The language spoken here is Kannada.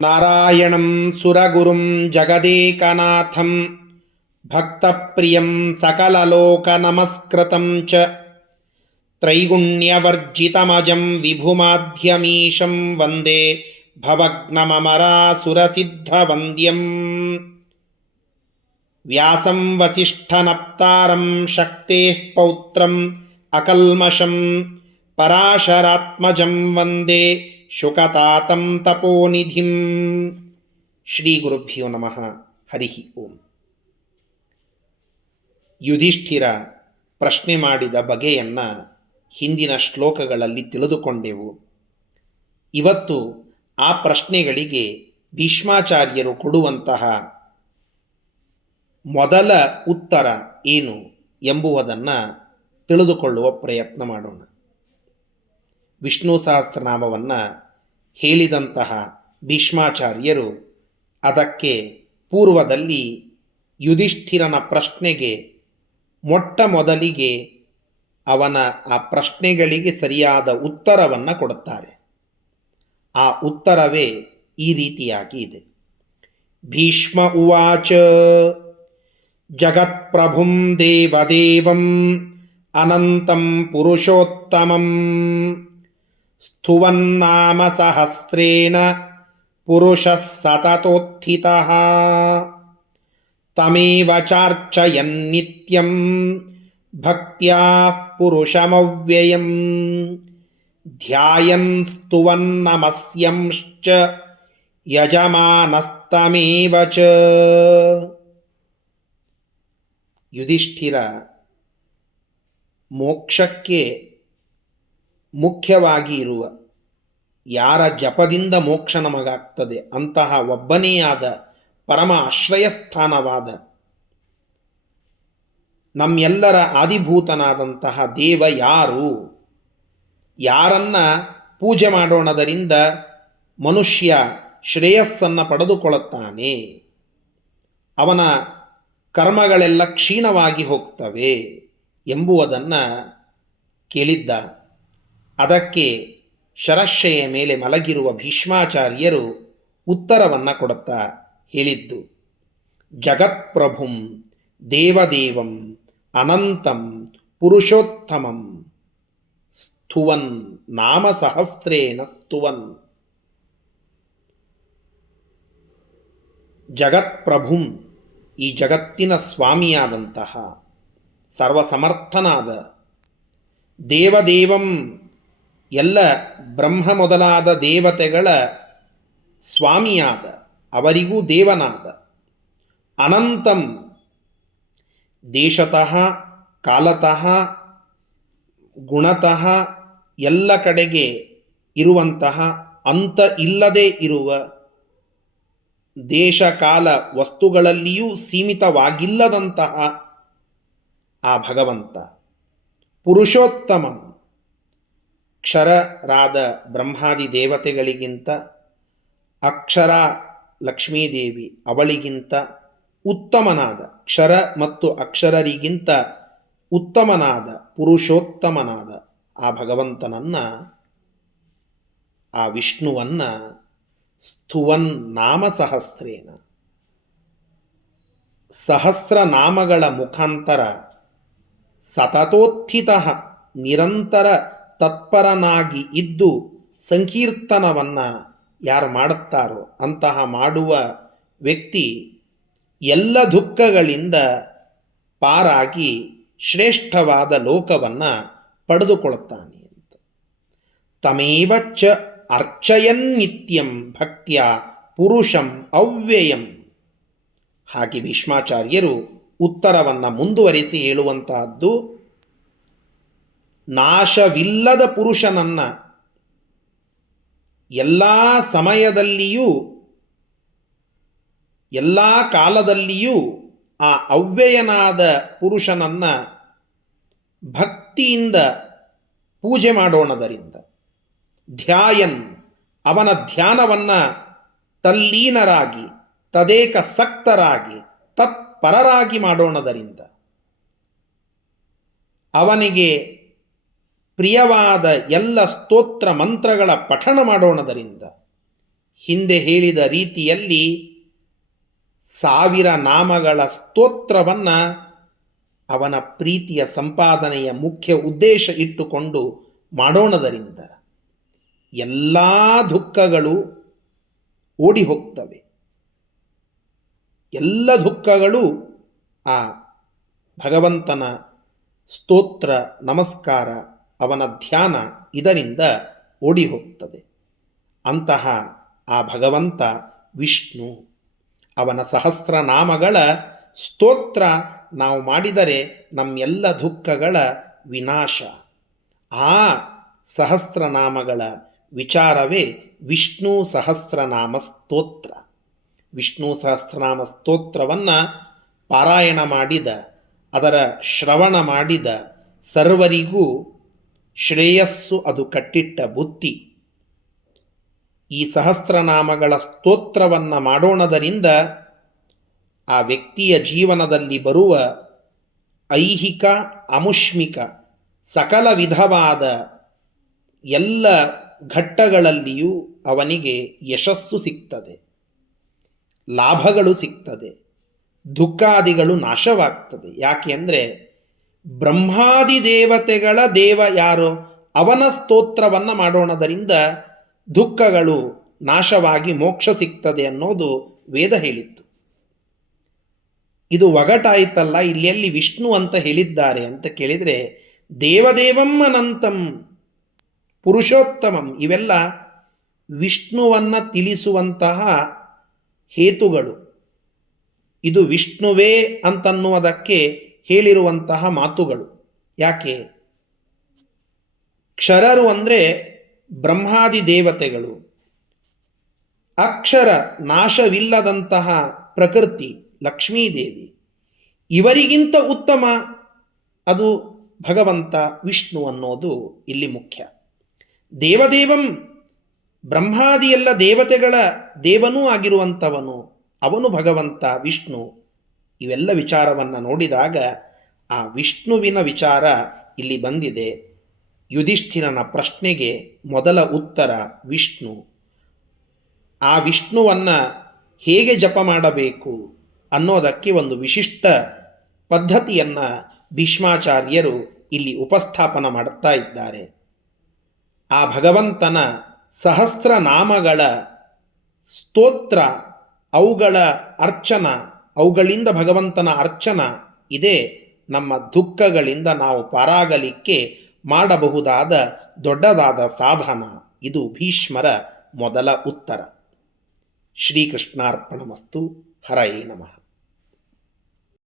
ನಾರಾಯಣಂ ಸುರಗುರುಂ ಜಗದೇಕನಾಥಂ ಭಕ್ತಪ್ರಿಯಂ ಸಕಲಲೋಕನಮಸ್ಕೃತಂ ಚ ತ್ರೈಗುಣ್ಯವರ್ಜಿತಮಜಂ ವಿಭುಮಾಧ್ಯಮೀಶಂ ವಂದೇ ಭವಗ್ನಮರಾಸುರಸಿದ್ಧವಂದ್ಯಂ ವ್ಯಾಸಂ ವಸಿಷ್ಠನಪ್ತಾರಂ ಶಕ್ತೇಃ ಪೌತ್ರಂ ಅಕಲ್ಮಷಂ ಪರಾಶರಾತ್ಮಜಂ ವಂದೇ ಶುಕತಾತಂ ತಪೋನಿಧಿಂ. ಶ್ರೀ ಗುರುಭ್ಯೋ ನಮಃ. ಹರಿ ಓಂ. ಯುಧಿಷ್ಠಿರ ಪ್ರಶ್ನೆ ಮಾಡಿದ ಬಗೆಯನ್ನು ಹಿಂದಿನ ಶ್ಲೋಕಗಳಲ್ಲಿ ತಿಳಿದುಕೊಂಡೆವು. ಇವತ್ತು ಆ ಪ್ರಶ್ನೆಗಳಿಗೆ ಭೀಷ್ಮಾಚಾರ್ಯರು ಕೊಡುವಂತಹ ಮೊದಲ ಉತ್ತರ ಏನು ಎಂಬುವುದನ್ನು ತಿಳಿದುಕೊಳ್ಳುವ ಪ್ರಯತ್ನ ಮಾಡೋಣ. ವಿಷ್ಣು ಸಹಸ್ರನಾಮವನ್ನು ಹೇಳಿದಂತಹ ಭೀಷ್ಮಾಚಾರ್ಯರು ಅದಕ್ಕೆ ಪೂರ್ವದಲ್ಲಿ ಯುಧಿಷ್ಠಿರನ ಪ್ರಶ್ನೆಗೆ ಮೊಟ್ಟ ಮೊದಲಿಗೆ ಅವನ ಆ ಪ್ರಶ್ನೆಗಳಿಗೆ ಸರಿಯಾದ ಉತ್ತರವನ್ನು ಕೊಡುತ್ತಾರೆ. ಆ ಉತ್ತರವೇ ಈ ರೀತಿಯಾಗಿ ಇದೆ. ಭೀಷ್ಮ ಉವಾಚ ಜಗತ್ಪ್ರಭುಂ ದೇವದೇವಂ ಅನಂತಂ ಪುರುಷೋತ್ತಮಂ ಸ್ತುವನ್ನಾಮ ಸಹಸ್ರೇಣ ಪುರುಷಃ ಸತತೋತ್ಥಿತಃ ತಮೇವ ಚಾರ್ಚಯನ್ನಿತ್ಯಂ ಭಕ್ತ್ಯಾ ಪುರುಷಮವ್ಯಯಂ ಧ್ಯಾಯನ್ ಸ್ತುವನ್ ನಮಸ್ಯಂಶ್ಚ ಯಜಮಾನಸ್ತಮೇವ ಚ. ಯುಧಿಷ್ಠಿರ ಮೋಕ್ಷಕ್ಕೆ ಮುಖ್ಯವಾಗಿ ಇರುವ, ಯಾರ ಜಪದಿಂದ ಮೋಕ್ಷ ನಮಗಾಗ್ತದೆ ಅಂತಹ ಒಬ್ಬನೇ ಆದ ಪರಮ ಆಶ್ರಯಸ್ಥಾನವಾದ ನಮ್ಮೆಲ್ಲರ ಆದಿಭೂತನಾದಂತಹ ದೇವ ಯಾರು, ಯಾರನ್ನ ಪೂಜೆ ಮಾಡೋಣದರಿಂದ ಮನುಷ್ಯ ಶ್ರೇಯಸ್ಸನ್ನು ಪಡೆದುಕೊಳ್ಳುತ್ತಾನೆ, ಅವನ ಕರ್ಮಗಳೆಲ್ಲ ಕ್ಷೀಣವಾಗಿ ಹೋಗ್ತವೆ ಎಂಬುವುದನ್ನು ಕೇಳಿದ್ದ. ಅದಕ್ಕೆ ಶರಶಯ್ಯ ಮೇಲೆ ಮಲಗಿರುವ ಭೀಷ್ಮಾಚಾರ್ಯರು ಉತ್ತರವನ್ನು ಕೊಡುತ್ತಾ ಹೇಳಿದ್ದು, ಜಗತ್ಪ್ರಭುಂ ದೇವದೇವಂ ಅನಂತಂ ಪುರುಷೋತ್ತಮಂ ಸ್ತುವನ್ ನಾಮ ಸಹಸ್ರೇಣ ಸ್ತುವನ್. ಜಗತ್ಪ್ರಭುಂ, ಈ ಜಗತ್ತಿನ ಸ್ವಾಮಿಯಾದಂತಹ ಸರ್ವಸಮರ್ಥನಾದ, ದೇವದೇವಂ, ಎಲ್ಲ ಬ್ರಹ್ಮ ಮೊದಲಾದ ದೇವತೆಗಳ ಸ್ವಾಮಿಯಾದ, ಅವರಿಗೂ ದೇವನಾದ, ಅನಂತಂ, ದೇಶತಃ ಕಾಲತಃ ಗುಣತಃ ಎಲ್ಲ ಕಡೆಗೆ ಇರುವಂತಹ, ಅಂತ ಇಲ್ಲದೆ ಇರುವ, ದೇಶ ಕಾಲ ವಸ್ತುಗಳಲ್ಲಿಯೂ ಸೀಮಿತವಾಗಿಲ್ಲದಂತಹ ಆ ಭಗವಂತ. ಪುರುಷೋತ್ತಮಂ, ಕ್ಷರರಾದ ಬ್ರಹ್ಮಾದಿ ದೇವತೆಗಳಿಗಿಂತ, ಅಕ್ಷರ ಲಕ್ಷ್ಮೀದೇವಿ ಅವಳಿಗಿಂತ ಉತ್ತಮನಾದ, ಕ್ಷರ ಮತ್ತು ಅಕ್ಷರರಿಗಿಂತ ಉತ್ತಮನಾದ, ಪುರುಷೋತ್ತಮನಾದ ಆ ಭಗವಂತನನ್ನು, ಆ ವಿಷ್ಣುವನ್ನು ಸ್ತುವನ್ ನಾಮ ಸಹಸ್ರೇಣ, ಸಹಸ್ರ ನಾಮಗಳ ಮುಖಾಂತರ ಸತತೋತ್ಥಿತಃ, ನಿರಂತರ ತತ್ಪರನಾಗಿ ಇದ್ದು ಸಂಕೀರ್ತನವನ್ನು ಯಾರು ಮಾಡುತ್ತಾರೋ ಅಂತಹ ಮಾಡುವ ವ್ಯಕ್ತಿ ಎಲ್ಲ ದುಃಖಗಳಿಂದ ಪಾರಾಗಿ ಶ್ರೇಷ್ಠವಾದ ಲೋಕವನ್ನು ಪಡೆದುಕೊಳ್ಳುತ್ತಾನೆ ಅಂತ. ತಮೇವ ಚ ಅರ್ಚಯನ್ ನಿತ್ಯಂ ಭಕ್ತ್ಯ ಪುರುಷಂ ಅವ್ಯಯಂ. ಹಾಗೆ ಭೀಷ್ಮಾಚಾರ್ಯರು ಉತ್ತರವನ್ನು ಮುಂದುವರಿಸಿ ಹೇಳುವಂತಹದ್ದು, ನಾಶವಿಲ್ಲದ ಪುರುಷನನ್ನು ಎಲ್ಲ ಸಮಯದಲ್ಲಿಯೂ ಎಲ್ಲ ಕಾಲದಲ್ಲಿಯೂ ಆ ಅವ್ಯಯನಾದ ಪುರುಷನನ್ನು ಭಕ್ತಿಯಿಂದ ಪೂಜೆ ಮಾಡೋಣದರಿಂದ, ಧ್ಯಾಯನ್, ಅವನ ಧ್ಯಾನವನ್ನು ತಲ್ಲೀನರಾಗಿ ತದೇಕ ಸಕ್ತರಾಗಿ ತತ್ಪರರಾಗಿ ಮಾಡೋಣದರಿಂದ, ಅವನಿಗೆ ಪ್ರಿಯವಾದ ಎಲ್ಲ ಸ್ತೋತ್ರ ಮಂತ್ರಗಳ ಪಠಣ ಮಾಡೋಣದರಿಂದ, ಹಿಂದೆ ಹೇಳಿದ ರೀತಿಯಲ್ಲಿ 1000 ನಾಮಗಳ ಸ್ತೋತ್ರವನ್ನು ಅವನ ಪ್ರೀತಿಯ ಸಂಪಾದನೆಯ ಮುಖ್ಯ ಉದ್ದೇಶ ಇಟ್ಟುಕೊಂಡು ಮಾಡೋಣದರಿಂದ ಎಲ್ಲ ದುಃಖಗಳು ಓಡಿ ಹೋಗ್ತವೆ. ಎಲ್ಲ ದುಃಖಗಳು ಆ ಭಗವಂತನ ಸ್ತೋತ್ರ, ನಮಸ್ಕಾರ, ಅವನ ಧ್ಯಾನ ಇದರಿಂದ ಓಡಿ ಹೋಗ್ತದೆ. ಅಂತಹ ಆ ಭಗವಂತ ವಿಷ್ಣು, ಅವನ ಸಹಸ್ರನಾಮಗಳ ಸ್ತೋತ್ರ ನಾವು ಮಾಡಿದರೆ ನಮ್ಮೆಲ್ಲ ದುಃಖಗಳ ವಿನಾಶ. ಆ ಸಹಸ್ರನಾಮಗಳ ವಿಚಾರವೇ ವಿಷ್ಣು ಸಹಸ್ರನಾಮ ಸ್ತೋತ್ರ. ವಿಷ್ಣು ಸಹಸ್ರನಾಮ ಸ್ತೋತ್ರವನ್ನು ಪಾರಾಯಣ ಮಾಡಿದ, ಅದರ ಶ್ರವಣ ಮಾಡಿದ ಸರ್ವರಿಗೂ ಶ್ರೇಯಸ್ಸು, ಅದು ಕಟ್ಟಿಟ್ಟ ಬುತ್ತಿ. ಈ ಸಹಸ್ರನಾಮಗಳ ಸ್ತೋತ್ರವನ್ನು ಮಾಡೋಣದರಿಂದ ಆ ವ್ಯಕ್ತಿಯ ಜೀವನದಲ್ಲಿ ಬರುವ ಐಹಿಕ ಅಮುಷ್ಮಿಕ ಸಕಲ ವಿಧವಾದ ಎಲ್ಲ ಘಟ್ಟಗಳಲ್ಲಿಯೂ ಅವನಿಗೆ ಯಶಸ್ಸು ಸಿಗ್ತದೆ, ಲಾಭಗಳು ಸಿಗ್ತದೆ, ದುಃಖಾದಿಗಳು ನಾಶವಾಗ್ತದೆ. ಯಾಕೆ ಅಂದರೆ ಬ್ರಹ್ಮಾದಿ ದೇವತೆಗಳ ದೇವ ಯಾರೋ ಅವನ ಸ್ತೋತ್ರವನ್ನು ಮಾಡೋಣದರಿಂದ ದುಃಖಗಳು ನಾಶವಾಗಿ ಮೋಕ್ಷ ಸಿಗ್ತದೆ ಅನ್ನೋದು ವೇದ ಹೇಳಿತ್ತು. ಇದು ಒಗಟಾಯ್ತಲ್ಲ, ಇಲ್ಲಿ ವಿಷ್ಣು ಅಂತ ಹೇಳಿದ್ದಾರೆ ಅಂತ ಕೇಳಿದರೆ, ದೇವದೇವಂ ಅನಂತಂ ಪುರುಷೋತ್ತಮಂ ಇವೆಲ್ಲ ವಿಷ್ಣುವನ್ನು ತಿಳಿಸುವಂತಹ ಹೇತುಗಳು. ಇದು ವಿಷ್ಣುವೇ ಅಂತನ್ನುವುದಕ್ಕೆ ಹೇಳಿರುವಂತಹ ಮಾತುಗಳು. ಯಾಕೆ? ಕ್ಷರರು ಅಂದರೆ ಬ್ರಹ್ಮಾದಿ ದೇವತೆಗಳು, ಅಕ್ಷರ ನಾಶವಿಲ್ಲದಂತಹ ಪ್ರಕೃತಿ ಲಕ್ಷ್ಮೀದೇವಿ, ಇವರಿಗಿಂತ ಉತ್ತಮ ಅದು ಭಗವಂತ ವಿಷ್ಣು ಅನ್ನೋದು ಇಲ್ಲಿ ಮುಖ್ಯ. ದೇವದೇವಂ, ಬ್ರಹ್ಮಾದಿ ಎಲ್ಲ ದೇವತೆಗಳ ದೇವನೂ ಆಗಿರುವಂಥವನು ಅವನು ಭಗವಂತ ವಿಷ್ಣು. ಇವೆಲ್ಲ ವಿಚಾರವನ್ನು ನೋಡಿದಾಗ ಆ ವಿಷ್ಣುವಿನ ವಿಚಾರ ಇಲ್ಲಿ ಬಂದಿದೆ. ಯುಧಿಷ್ಠಿರನ ಪ್ರಶ್ನೆಗೆ ಮೊದಲ ಉತ್ತರ ವಿಷ್ಣು. ಆ ವಿಷ್ಣುವನ್ನು ಹೇಗೆ ಜಪ ಮಾಡಬೇಕು ಅನ್ನೋದಕ್ಕೆ ಒಂದು ವಿಶಿಷ್ಟ ಪದ್ಧತಿಯನ್ನು ಭೀಷ್ಮಾಚಾರ್ಯರು ಇಲ್ಲಿ ಉಪಸ್ಥಾಪನ ಮಾಡುತ್ತಾ ಇದ್ದಾರೆ. ಆ ಭಗವಂತನ ಸಹಸ್ರನಾಮಗಳ ಸ್ತೋತ್ರ, ಅವುಗಳ ಅರ್ಚನ, ಅವುಗಳಿಂದ ಭಗವಂತನ ಅರ್ಚನ ಇದೇ ನಮ್ಮ ದುಃಖಗಳಿಂದ ನಾವು ಪಾರಾಗಲಿಕ್ಕೆ ಮಾಡಬಹುದಾದ ದೊಡ್ಡದಾದ ಸಾಧನ. ಇದು ಭೀಷ್ಮರ ಮೊದಲ ಉತ್ತರ. ಶ್ರೀಕೃಷ್ಣಾರ್ಪಣಮಸ್ತು. ಹರಯೇ ನಮಃ.